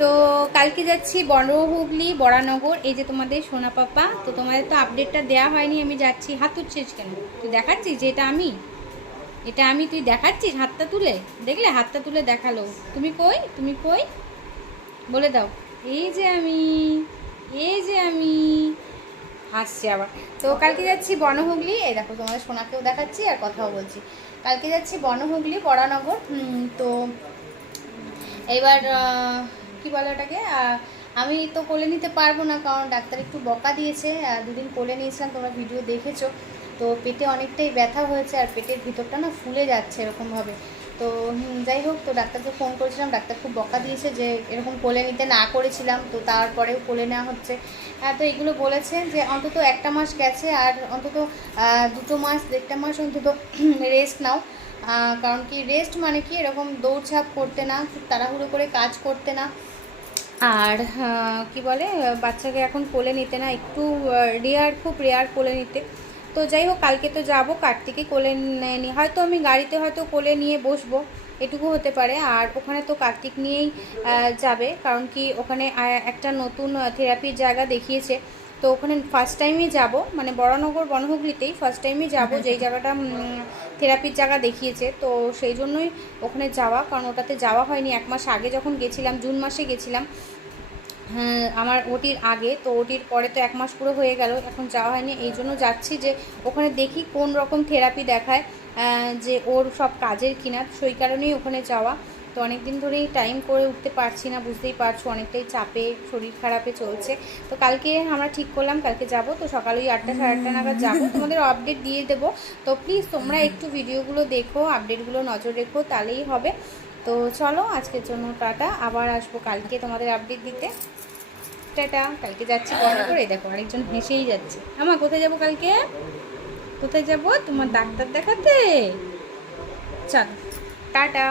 তো কালকে যাচ্ছি বড়হুগলি বরানগর, এই যে তোমাদের সোনা পাপা। তো তোমাদের তো আপডেটটা দেওয়া হয়নি, আমি যাচ্ছি। হাত তুলছিস কেন? তুই দেখাচ্ছিস যে এটা আমি? এটা আমি, তুই দেখাচ্ছিস হাতটা তুলে? দেখলে হাতটা তুলে দেখাল। তুমি কই? তুমি কই? বলে দাও। এই যে আমি, এই যে আমি। হাসছে আবার। তো কালকে যাচ্ছি বনহুগলি। এই দেখো, তোমাদের সোনাকেও দেখাচ্ছি আর কথাও বলছি। কালকে যাচ্ছি বনহুগলি, বরানগর। তো এবার আহ, কি বলে ওটাকে? আমি তো কোলে নিতে পারব না কারণ ডাক্তার একটু বকা দিয়েছে। দুদিন কোলে নিয়েছিলাম তোমরা ভিডিও দেখেছ। তো পেটে অনেকটাই ব্যথা হয়েছে আর পেটের ভিতরটা না ফুলে যাচ্ছে এরকমভাবে। তো যাই হোক, তো ডাক্তারকে ফোন করেছিলাম, ডাক্তার খুব বকা দিয়েছে যে এরকম কোলে নিতে না করেছিলাম, তো তারপরেও কোলে নেওয়া হচ্ছে। হ্যাঁ তো এগুলো বলেছে যে অন্তত একটা মাস গেছে আর অন্তত দুটো মাস, দেড়টা মাস অন্তত রেস্ট নাও। কারণ কি রেস্ট মানে কি এরকম দৌড়ঝাঁপ করতে না, খুব তাড়াহুড়ো করে কাজ করতে না। আর কি বলে, বাচ্চাকে এখন কোলে নিতে না, একটু রেয়ার খুব রেয়ার কোলে নিতে। তো যাই হোক কালকে তো যাব। কার্তিকে কোলে নেয়নি। হয়তো আমি গাড়িতে হয়তো কোলে নিয়ে বসবো। এটুকু হতে পারে। আর ওখানে তো কার্তিক নিয়েই যাবে। কারণ কি ওখানে একটা নতুন থেরাপির জায়গা দেখিয়েছে। তো ওখানে ফার্স্ট টাইমই যাব। মানে বড়নগর বনহুগলিতেই ফার্স্ট টাইমই যাব। যেই জায়গাটা থেরাপির জায়গা দেখিয়েছে। তো সেই জন্যই ওখানে যাওয়া। কারণ ওটাতে যাওয়া হয়নি। এক মাস আগে যখন গেছিলাম জুন মাসে গেছিলাম। আমার ওটির আগে, তো ওটির পরে তো এক মাস পুরো হয়ে গেল, এখন যাওয়া হয়নি। এই জন্য যাচ্ছি যে ওখানে দেখি কোন রকম থেরাপি দেখায় যে ওর সব কাজের কিনা সেই কারণেই ওখানে যাওয়া। তো অনেক দিন ধরেই টাইম করে উঠতে পারছি না, বুঝতেই পারছ, অনেকটাই চাপে, শরীর খারাপে চলছে। তো কালকে আমরা ঠিক করলাম, কালকে যাব, তো সকালে ওই আটটা সাড়ে আটটা নাগাদ যাব। তোমাদের আপডেট দিয়ে দেবো। তো প্লিজ তোমরা একটু ভিডিওগুলো দেখো আপডেটগুলো নজর রেখো, তাহলেই হবে। তো চলো, আজকের জন্য টাটা। আবার আসব কালকে তোমাদের আপডেট দিতে। টাটা, কালকে যাচ্ছি বড় করে। দেখো, আরেকজন হেসেই যাচ্ছে। আমার কোথায় যাব কালকে? কোথায় যাব? তোমার ডাক্তার দেখাতে? চল, টাটা।